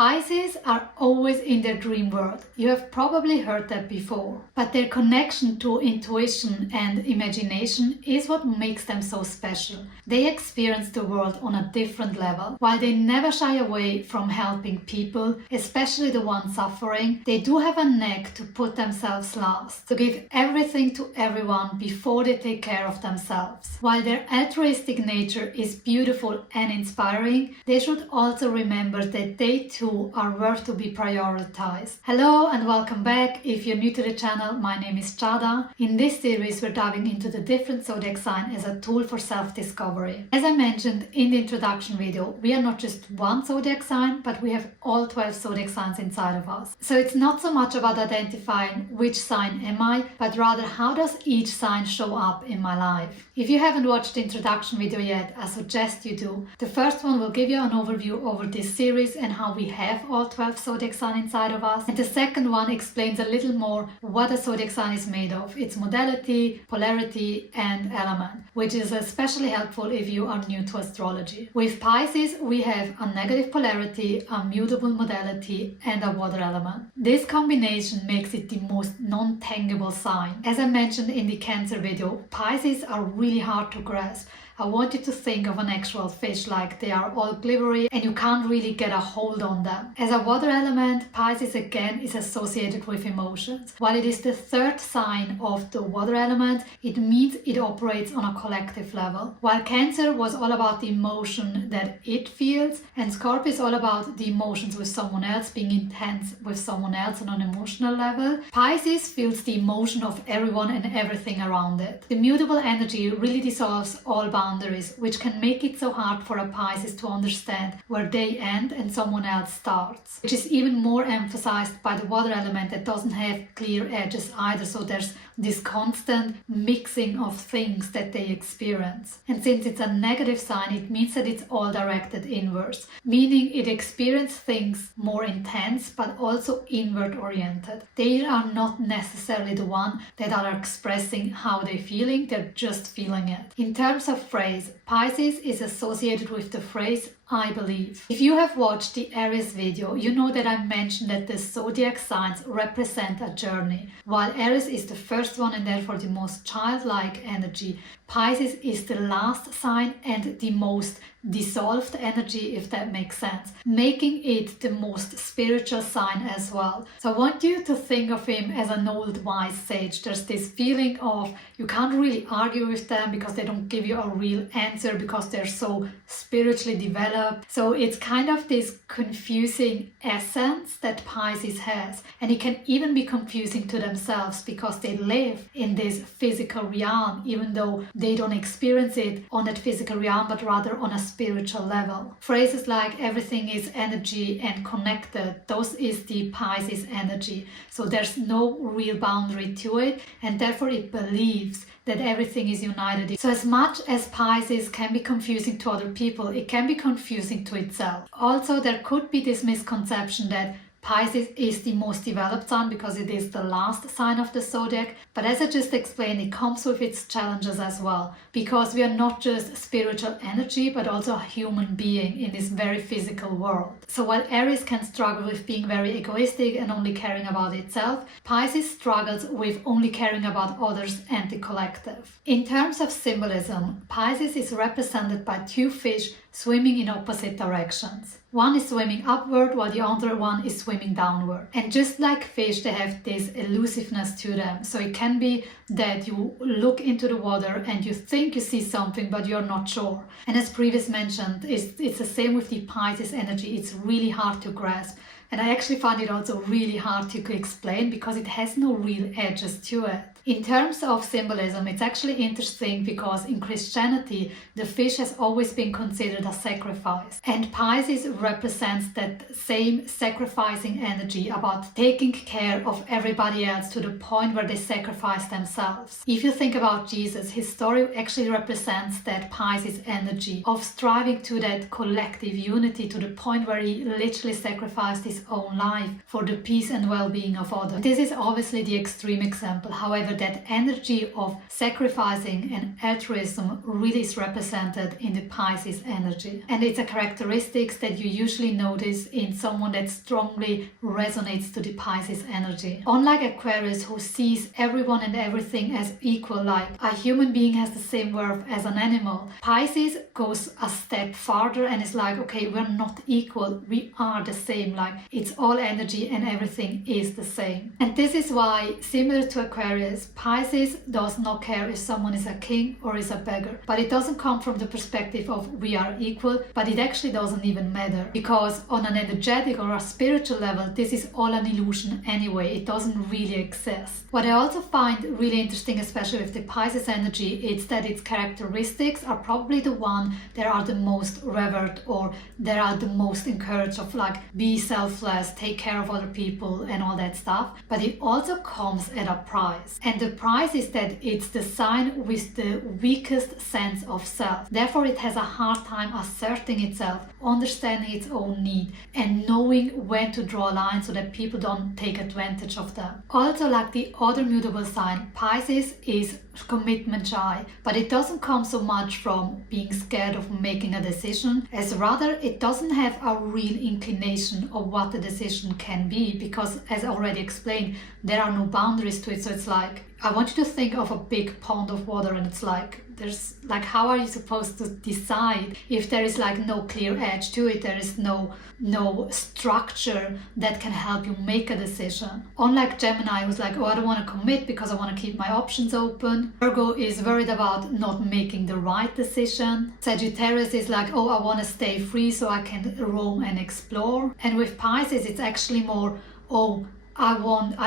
Pisces are always in their dream world. You have probably heard that before. But their connection to intuition and imagination is what makes them so special. They experience the world on a different level. While they never shy away from helping people, especially the ones suffering, they do have a knack to put themselves last, to give everything to everyone before they take care of themselves. While their altruistic nature is beautiful and inspiring, they should also remember that they too are worth to be prioritized. Hello and welcome back. If you're new to the channel, my name is Chada. In this series, we're diving into the different zodiac sign as a tool for self-discovery. As I mentioned in the introduction video, we are not just one zodiac sign, but we have all 12 zodiac signs inside of us. So it's not so much about identifying which sign am I, but rather how does each sign show up in my life. If you haven't watched the introduction video yet, I suggest you do. The first one will give you an overview over this series and how we have all 12 zodiac signs inside of us. And the second one explains a little more what a zodiac sign is made of, its modality, polarity, and element, which is especially helpful if you are new to astrology. With Pisces, we have a negative polarity, a mutable modality, and a water element. This combination makes it the most non-tangible sign. As I mentioned in the Cancer video, Pisces are really hard to grasp. I want you to think of an actual fish, like they are all glittery and you can't really get a hold on them. As a water element, Pisces again is associated with emotions. While it is the third sign of the water element, it means it operates on a collective level. While Cancer was all about the emotion that it feels, and Scorpio is all about the emotions with someone else, being intense with someone else on an emotional level, Pisces feels the emotion of everyone and everything around it. The mutable energy really dissolves all boundaries, which can make it so hard for a Pisces to understand where they end and someone else starts, which is even more emphasized by the water element that doesn't have clear edges either, so there's this constant mixing of things that they experience. And since it's a negative sign, it means that it's all directed inwards, meaning it experiences things more intense but also inward oriented. They are not necessarily the one that are expressing how they're feeling, they're just feeling it. In terms of phrase, Pisces is associated with the phrase I believe. If you have watched the Aries video, you know that I mentioned that the zodiac signs represent a journey. While Aries is the first one and therefore the most childlike energy, Pisces is the last sign and the most dissolved energy, if that makes sense, making it the most spiritual sign as well. So I want you to think of him as an old wise sage. There's this feeling of you can't really argue with them because they don't give you a real answer because they're so spiritually developed. So it's kind of this confusing essence that Pisces has, and it can even be confusing to themselves because they live in this physical realm even though they don't experience it on that physical realm but rather on a spiritual level. Phrases like everything is energy and connected, those is the Pisces energy. So there's no real boundary to it, and therefore it believes that everything is united. So as much as Pisces can be confusing to other people, it can be confusing to itself. Also, there could be this misconception that Pisces is the most developed sign because it is the last sign of the zodiac, but as I just explained, it comes with its challenges as well, because we are not just spiritual energy but also a human being in this very physical world. So while Aries can struggle with being very egoistic and only caring about itself, Pisces struggles with only caring about others and the collective. In terms of symbolism, Pisces is represented by two fish swimming in opposite directions. One is swimming upward while the other one is swimming downward. And just like fish, they have this elusiveness to them. So it can be that you look into the water and you think you see something but you're not sure. And as previously mentioned, it's the same with the Pisces energy. It's really hard to grasp. And I actually find it also really hard to explain because it has no real edges to it. In terms of symbolism, it's actually interesting because in Christianity, the fish has always been considered a sacrifice. And Pisces represents that same sacrificing energy about taking care of everybody else to the point where they sacrifice themselves. If you think about Jesus, his story actually represents that Pisces energy of striving to that collective unity to the point where he literally sacrificed his own life for the peace and well-being of others. This is obviously the extreme example. However, that energy of sacrificing and altruism really is represented in the Pisces energy. And it's a characteristic that you usually notice in someone that strongly resonates to the Pisces energy. Unlike Aquarius, who sees everyone and everything as equal, like a human being has the same worth as an animal, Pisces goes a step farther and is like, okay, we're not equal, we are the same, like it's all energy and everything is the same. And this is why, similar to Aquarius, Pisces does not care if someone is a king or is a beggar, but it doesn't come from the perspective of we are equal, but it actually doesn't even matter, because on an energetic or a spiritual level, this is all an illusion anyway. It doesn't really exist. What I also find really interesting, especially with the Pisces energy, is that its characteristics are probably the one that are the most revered or that are the most encouraged of, like, be selfless, take care of other people and all that stuff. But it also comes at a price. And the price is that it's the sign with the weakest sense of self. Therefore, it has a hard time asserting itself, understanding its own need, and knowing when to draw a line so that people don't take advantage of them. Also, like the other mutable sign, Pisces is commitment shy, but it doesn't come so much from being scared of making a decision, as rather it doesn't have a real inclination of what the decision can be, because, as I already explained, there are no boundaries to it. So it's like, I want you to think of a big pond of water, and it's like, there's like, how are you supposed to decide if there is like no clear edge to it? There is no structure that can help you make a decision. Unlike Gemini, who's like, oh, I don't want to commit because I want to keep my options open. Virgo is worried about not making the right decision. Sagittarius is like, oh, I want to stay free so I can roam and explore. And with Pisces, it's actually more, oh, I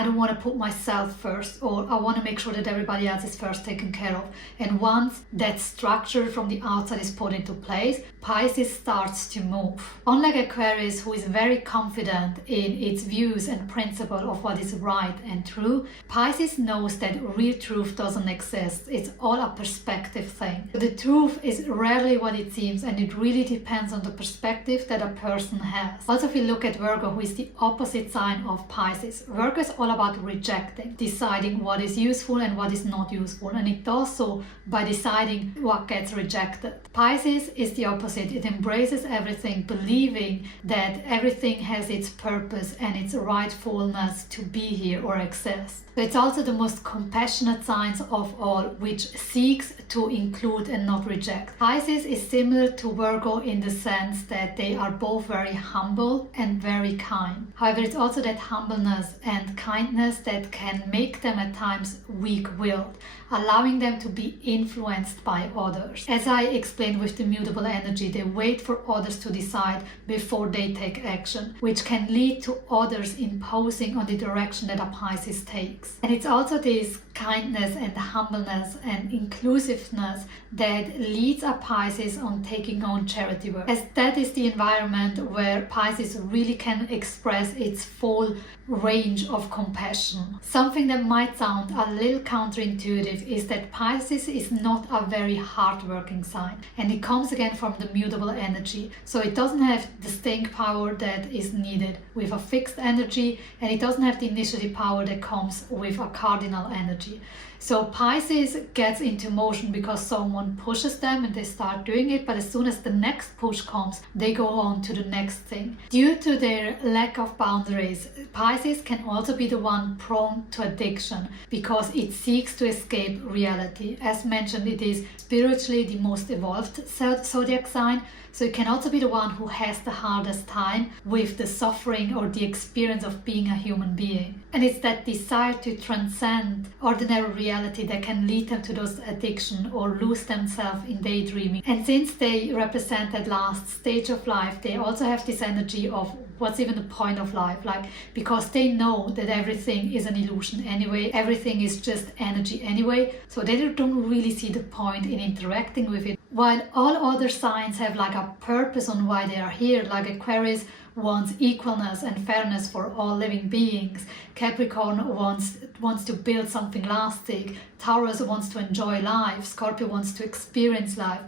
don't want to put myself first, or I want to make sure that everybody else is first taken care of. And once that structure from the outside is put into place, Pisces starts to move. Unlike Aquarius, who is very confident in its views and principle of what is right and true, Pisces knows that real truth doesn't exist. It's all a perspective thing. The truth is rarely what it seems, and it really depends on the perspective that a person has. Also, if we look at Virgo, who is the opposite sign of Pisces, Virgo is all about rejecting, deciding what is useful and what is not useful, and it does so by deciding what gets rejected. Pisces is the opposite. It embraces everything, believing that everything has its purpose and its rightfulness to be here or exist. So it's also the most compassionate sign of all, which seeks to include and not reject. Pisces is similar to Virgo in the sense that they are both very humble and very kind. However, it's also that humbleness and kindness that can make them at times weak-willed, allowing them to be influenced by others. As I explained with the mutable energy, they wait for others to decide before they take action, which can lead to others imposing on the direction that a Pisces takes. And it's also this kindness and humbleness and inclusiveness that leads a Pisces on taking on charity work, as that is the environment where Pisces really can express its full range of compassion. Something that might sound a little counterintuitive is that Pisces is not a very hardworking sign, and it comes again from the mutable energy, so it doesn't have the staying power that is needed with a fixed energy, and it doesn't have the initiative power that comes with a cardinal energy. So Pisces gets into motion because someone pushes them and they start doing it, but as soon as the next push comes, they go on to the next thing. Due to their lack of boundaries, Pisces can also be the one prone to addiction because it seeks to escape reality. As mentioned, it is spiritually the most evolved zodiac sign, so it can also be the one who has the hardest time with the suffering or the experience of being a human being. And it's that desire to transcend ordinary reality that can lead them to those addiction or lose themselves in daydreaming. And since they represent that last stage of life, they also have this energy of what's even the point of life, like, because they know that everything is an illusion anyway, everything is just energy anyway, so they don't really see the point in interacting with it. While all other signs have like a purpose on why they are here, like Aquarius wants equalness and fairness for all living beings, Capricorn wants to build something lasting, Taurus wants to enjoy life, Scorpio wants to experience life.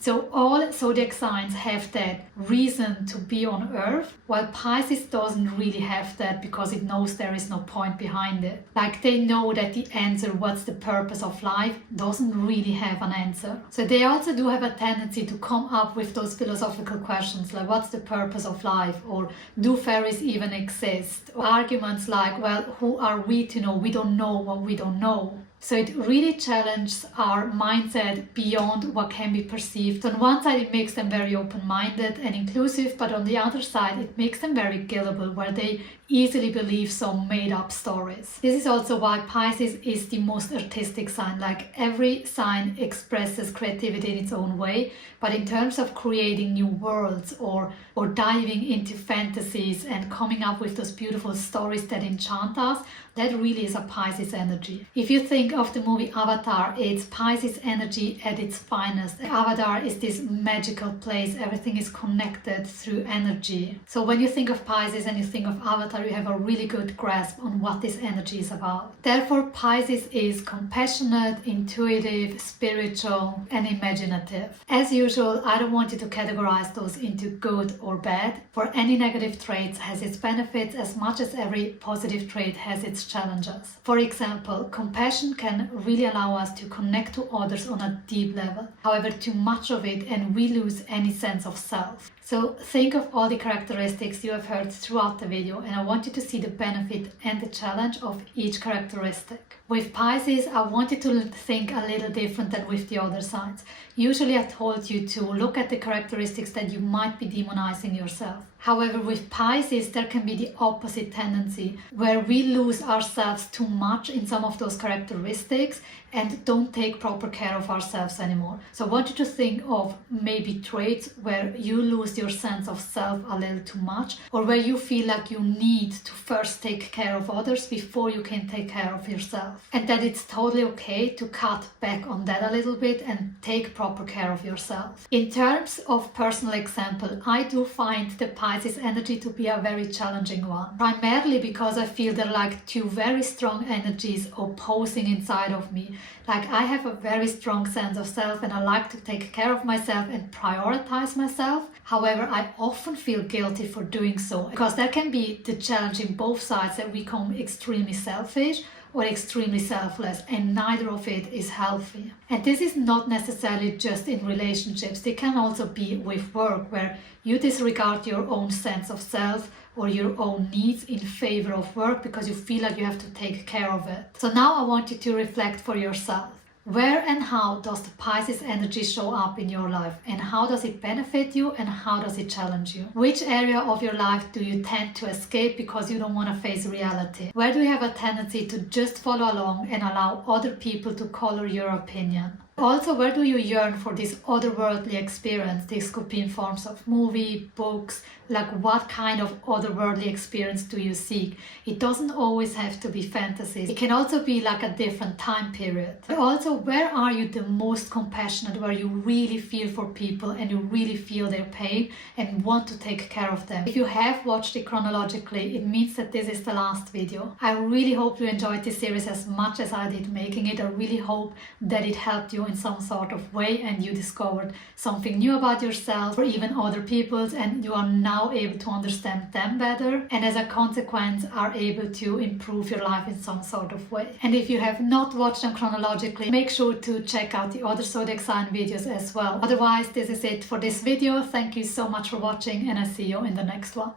So all zodiac signs have that reason to be on Earth, while Pisces doesn't really have that because it knows there is no point behind it. Like they know that the answer, what's the purpose of life, doesn't really have an answer. So they also do have a tendency to come up with those philosophical questions like what's the purpose of life, or do fairies even exist? Or arguments like, well, who are we to know? We don't know what we don't know. So it really challenges our mindset beyond what can be perceived. On one side, it makes them very open-minded and inclusive, but on the other side, it makes them very gullible, where they easily believe some made-up stories. This is also why Pisces is the most artistic sign. Like every sign expresses creativity in its own way, but in terms of creating new worlds or diving into fantasies and coming up with those beautiful stories that enchant us, that really is a Pisces energy. If you think of the movie Avatar, it's Pisces energy at its finest. Avatar is this magical place, everything is connected through energy. So when you think of Pisces and you think of Avatar, you have a really good grasp on what this energy is about. Therefore, Pisces is compassionate, intuitive, spiritual, and imaginative. As usual, I don't want you to categorize those into good or bad, for any negative trait has its benefits as much as every positive trait has its challenges. For example, compassion can really allow us to connect to others on a deep level. However, too much of it and we lose any sense of self. So think of all the characteristics you have heard throughout the video, and I want you to see the benefit and the challenge of each characteristic. With Pisces, I want you to think a little different than with the other signs. Usually I told you to look at the characteristics that you might be demonizing yourself. However, with Pisces, there can be the opposite tendency, where we lose ourselves too much in some of those characteristics and don't take proper care of ourselves anymore. So I want you to think of maybe traits where you lose your sense of self a little too much, or where you feel like you need to first take care of others before you can take care of yourself. And that it's totally okay to cut back on that a little bit and take proper care of yourself. In terms of personal example, I do find the Pisces energy to be a very challenging one. Primarily because I feel there are like two very strong energies opposing inside of me. Like I have a very strong sense of self and I like to take care of myself and prioritize myself. However, I often feel guilty for doing so, because there can be the challenge in both sides that we become extremely selfish or extremely selfless, and neither of it is healthy. And this is not necessarily just in relationships. It can also be with work, where you disregard your own sense of self or your own needs in favor of work because you feel like you have to take care of it. So now I want you to reflect for yourself. Where and how does the Pisces energy show up in your life, and how does it benefit you and how does it challenge you? Which area of your life do you tend to escape because you don't want to face reality? Where do you have a tendency to just follow along and allow other people to color your opinion? Also, where do you yearn for this otherworldly experience? This could be in forms of movie, books, like what kind of otherworldly experience do you seek? It doesn't always have to be fantasy. It can also be like a different time period. But also, where are you the most compassionate, where you really feel for people and you really feel their pain and want to take care of them? If you have watched it chronologically, it means that this is the last video. I really hope you enjoyed this series as much as I did making it. I really hope that it helped you in some sort of way and you discovered something new about yourself or even other people's, and you are now able to understand them better, and as a consequence are able to improve your life in some sort of way. And if you have not watched them chronologically, make sure to check out the other zodiac sign videos as well. Otherwise, this is it for this video. Thank you so much for watching and I see you in the next one.